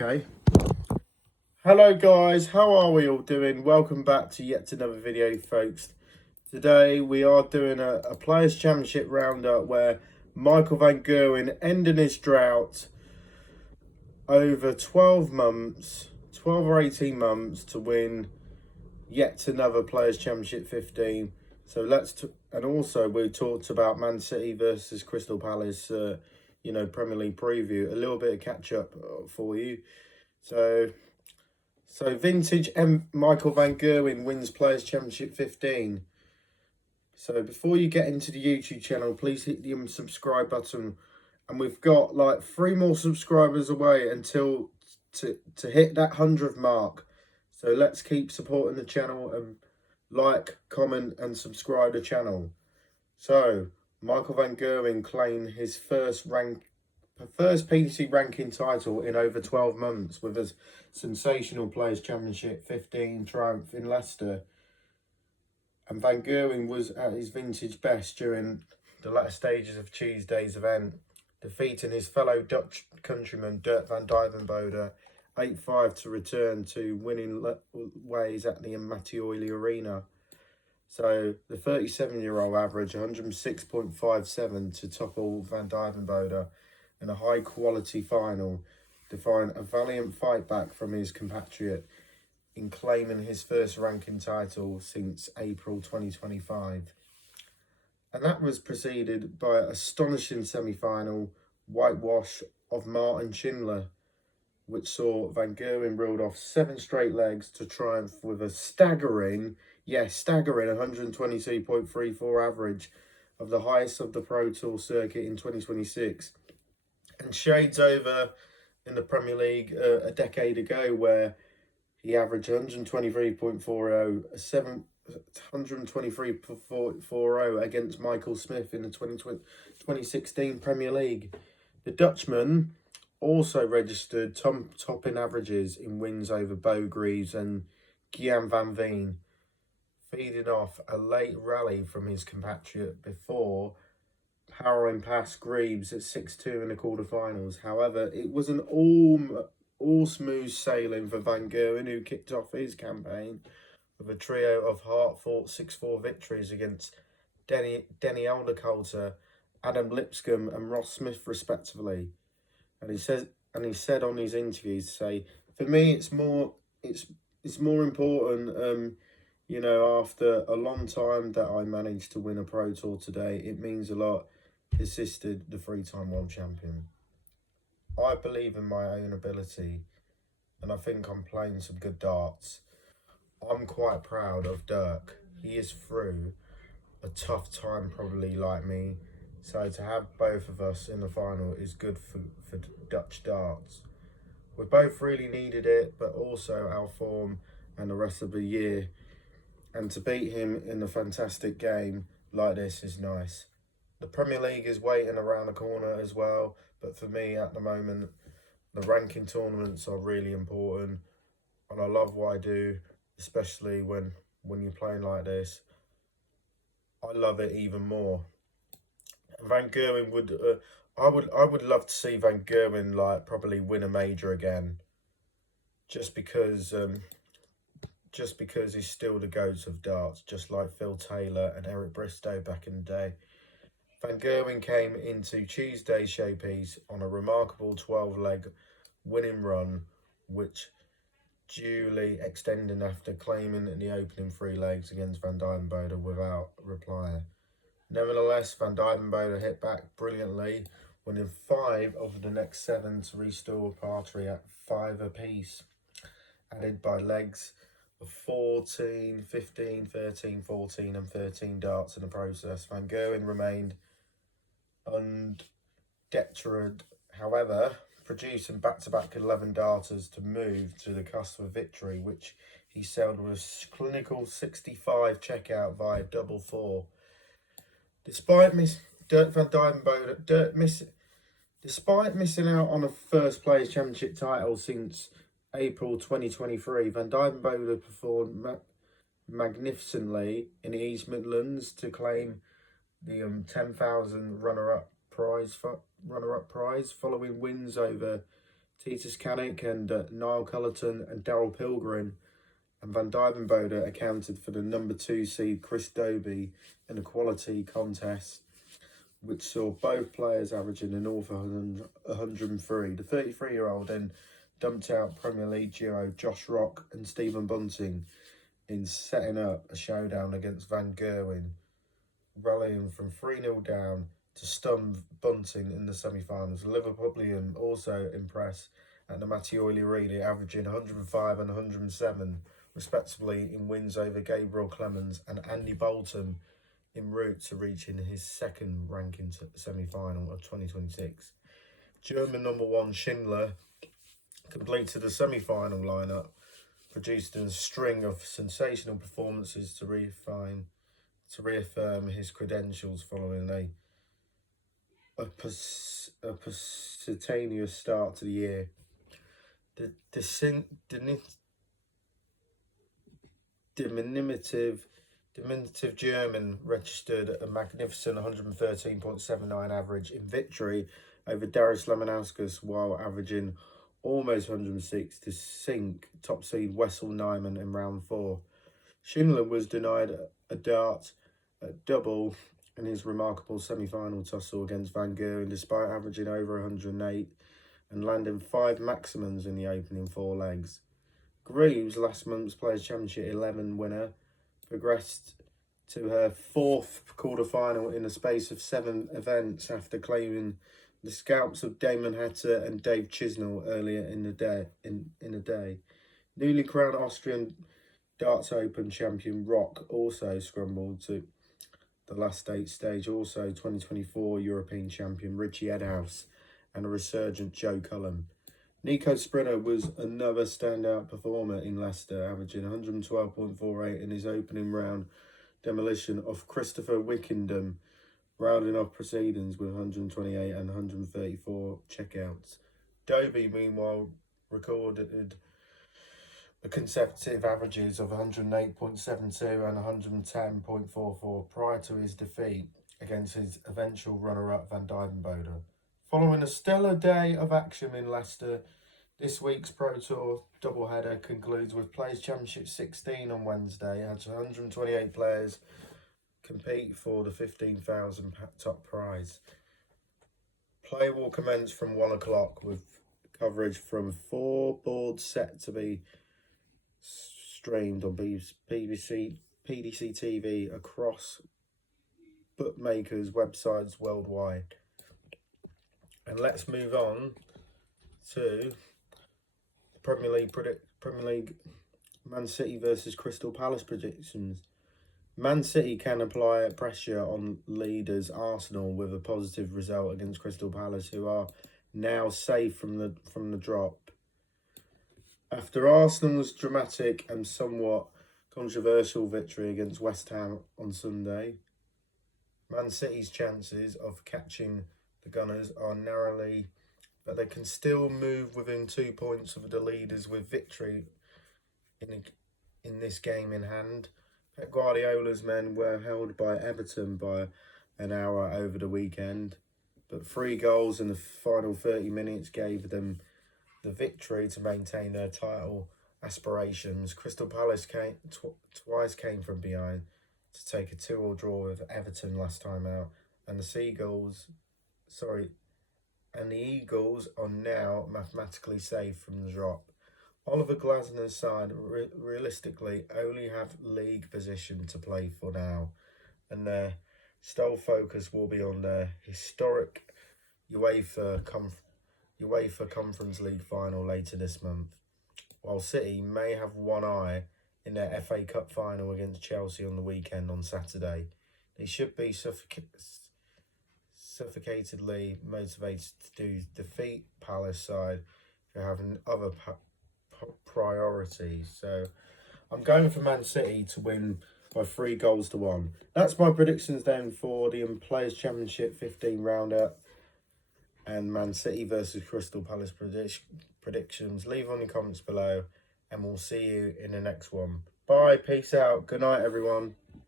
Okay. Hello guys, how are we all doing? Welcome back to yet another video, folks. Today we are doing a Players' Championship roundup where Michael van Gerwen ending his drought over 12 or 18 months to win yet another Players' Championship 15. So and also we talked about Man City versus Crystal Palace, Premier League preview, a little bit of catch up for you. So vintage Michael van Gerwen wins Players' Championship 15. So before you get into the YouTube channel, please hit the subscribe button. And we've got like 3 more subscribers away until to hit that 100th mark. So let's keep supporting the channel and like, comment and subscribe the channel. So Michael van Gerwen claimed his first PDC ranking title in over 12 months with a sensational Players' Championship 15 triumph in Leicester. And Van Gerwen was at his vintage best during the latter stages of Tuesday's event, defeating his fellow Dutch countryman Dirk van Dijvenbode 8-5 to return to winning ways at the Mattioli Arena. So the 37-year-old averaged 106.57 to topple Van Dijvenbode in a high-quality final, defying a valiant fight back from his compatriot in claiming his first ranking title since April 2025. And that was preceded by an astonishing semi-final whitewash of Martin Schindler, which saw Van Gerwen reeled off 7 straight legs to triumph with a staggering 122.34 average of the highest of the Pro Tour circuit in 2026. And shades over in the Premier League a decade ago, where he averaged 123.40, 123.40 against Michael Smith in the 2016 Premier League. The Dutchman also registered top in averages in wins over Bo Greaves and Gian van Veen, feeding off a late rally from his compatriot before powering past Greaves at 6-2 in the quarterfinals. However, it was an all smooth sailing for Van Gerwen, who kicked off his campaign with a trio of hard-fought 6-4 victories against Denny Aldercoulter, Adam Lipscomb and Ross Smith respectively. And he said on his interviews, for me it's more important, after a long time that I managed to win a Pro Tour today. It means a lot. Assisted the 3-time world champion. I believe in my own ability, and I think I'm playing some good darts. I'm quite proud of Dirk. He is through a tough time, probably like me. So to have both of us in the final is good for Dutch darts. We both really needed it, but also our form and the rest of the year. And to beat him in a fantastic game like this is nice. The Premier League is waiting around the corner as well, but for me at the moment, the ranking tournaments are really important, and I love what I do, especially when you're playing like this. I love it even more. Van Gerwen I would love to see Van Gerwen probably win a major again, just because he's still the GOAT of darts, just like Phil Taylor and Eric Bristow back in the day. Van Gerwen came into Tuesday's showpiece on a remarkable 12-leg winning run, which duly extended after claiming the opening 3 legs against Van Dijvenbode without reply. Nevertheless, Van Dijvenbode hit back brilliantly, winning 5 of the next 7 to restore parity at 5 apiece, added by legs of 14, 15, 13, 14 and 13 darts in the process. Van Gerwen remained undeterred, however, producing back-to-back 11 darters to move to the cusp of victory, which he sailed with a clinical 65 checkout via double 4. Despite missing out on a first Players' Championship title since April 2023, Van Dijvenbode performed magnificently in the East Midlands to claim the 10,000 runner-up prize following wins over Titus Canick and Niall Cullerton and Daryl Pilgrim and Van Dijvenbode accounted for the number 2 seed Chris Dobie in a quality contest, which saw both players averaging a north of 103. The 33-year-old then dumped out Premier League duo Josh Rock and Stephen Bunting in setting up a showdown against Van Gerwen, rallying from 3-0 down to stun Bunting in the semi-finals. Liverpudlian also impressed at the Mattioli Arena, averaging 105 and 107 respectively in wins over Gabriel Clemens and Andy Bolton, en route to reaching his second ranking semi-final of 2026. German number 1 Schindler completed the semi-final lineup, produced a string of sensational performances to reaffirm his credentials following a positanious start to the year. The diminutive German registered a magnificent 113.79 average in victory over Darius Lemanauskas, while averaging almost 106 to sink top seed Wessel Nyman in round 4. Schindler was denied a dart at double in his remarkable semi-final tussle against Van Gerwen, despite averaging over 108 and landing 5 maximums in the opening 4 legs. Greaves, last month's Players' Championship 11 winner, progressed to her 4th quarter-final in the space of 7 events after claiming the scalps of Damon Hatter and Dave Chisnell earlier in the day. Newly crowned Austrian Darts Open champion Rock also scrambled to the last 8 stage. Also 2024 European champion Richie Edhouse and a resurgent Joe Cullen. Nico Sprinter was another standout performer in Leicester, averaging 112.48 in his opening round demolition of Christopher Wickendham, rounding off proceedings with 128 and 134 checkouts. Dobie, meanwhile, recorded the consecutive averages of 108.72 and 110.44 prior to his defeat against his eventual runner-up Van Dijvenbode. Following a stellar day of action in Leicester, this week's Pro Tour doubleheader concludes with Players' Championship 16 on Wednesday, as 128 players compete for the £15,000 top prize. Play will commence from 1 o'clock with coverage from 4 boards set to be streamed on PDC TV across bookmakers' websites worldwide. And let's move on to the Premier League Man City versus Crystal Palace predictions. Man City can apply pressure on leaders Arsenal with a positive result against Crystal Palace, who are now safe from the drop. After Arsenal's dramatic and somewhat controversial victory against West Ham on Sunday, Man City's chances of catching the Gunners are narrowly, but they can still move within 2 points of the leaders with victory in this game in hand. Pep Guardiola's men were held by Everton by an hour over the weekend, but 3 goals in the final 30 minutes gave them the victory to maintain their title aspirations. Crystal Palace twice came from behind to take a 2-2 draw with Everton last time out, and the Eagles are now mathematically safe from the drop. Oliver Glasner's side realistically only have league position to play for now, and their sole focus will be on their historic UEFA Conference League final later this month, while City may have one eye in their FA Cup final against Chelsea on the weekend on Saturday. They should be suffocatingly motivated to defeat Palace side who have other priorities. So I'm going for Man City to win by 3-1. That's my predictions then for the Players' Championship 15 roundup and Man City versus Crystal Palace predictions. Leave on your comments below and we'll see you in the next one. Bye, peace out, good night everyone.